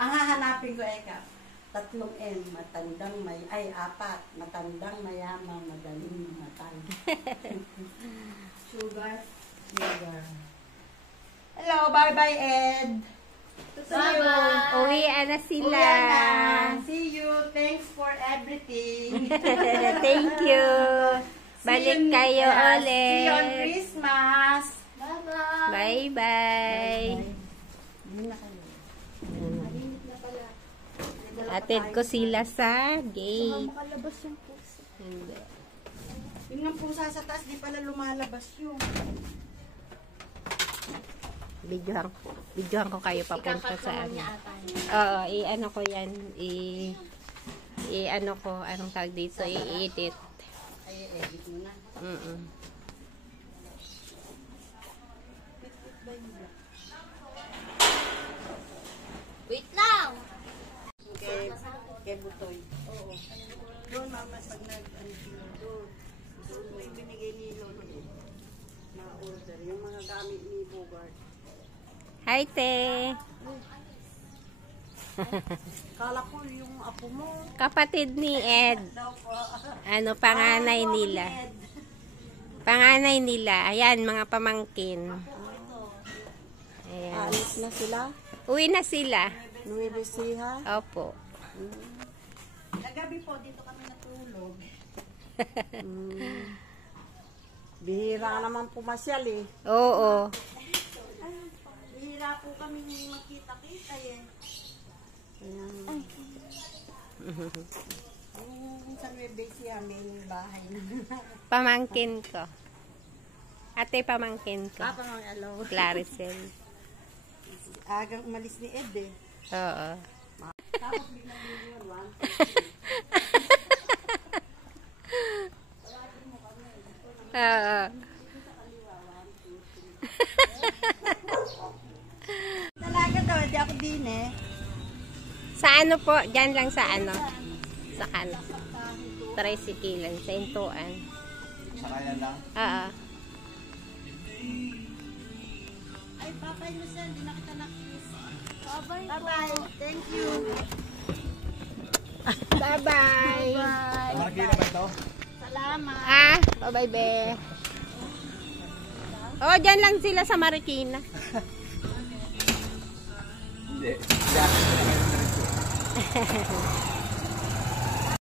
Ang hahanapin ko, Eka, 3 M, matandang apat, matandang mayamang, madaling mamatay. Sugar. Hello, bye-bye, Ed. Bye-bye. Uwian na sila. See you. Thanks for everything. Thank you. Balik kayo ulit. See you on Christmas. Bye-bye. Bye-bye. Atid ko sila sa gate. Makalabas yung puso. Hindi. Yung ng pusa sa taas, di pala lumalabas yung. Videohan ko kayo papunta sa ano. Oo, i-ano ko yan. I-ano ko, anong tawag dito, i-edit. Ay, edit mo na. Wait lang. Kay Butoy. Oo. Doon, mama, pag doon may binigay ni Lolo na order. Yung mga gamit ni Bogart. Hi, te. Kala ko yung apo mo. Kapatid ni Ed. Daw po. Ano, panganay nila. Panganay nila. Ayan, mga pamangkin. Ayan. Alis na sila? Uwi na sila. Nueve Ecija? Opo. Nagabi po, dito kami natulog. Bihira naman pumasyal eh. Oo. Bihira po kami magkita-kita eh. Ayan. Sa Nueve Ecija, may bahay na. Pamangkin ko. Ate, pamangkin ko. Papa mga alaw. Claricel. Agang umalis ni Ed eh. Oo. Tapos biglang yun, 1. Oo. Talaga daw, di ako din eh. Sa ano po? Diyan lang sa ano? Sa ano? Tricycle, sa Intuan. Sa kaya lang? Oo. Ay, Papa Lucel, di na kita nakis. Bye-bye. Bye-bye. Thank you. Bye-bye. Marikina ba ito? Salamat. Ah, bye-bye, be. Oh, diyan lang sila sa Marikina. Hindi. Diyan.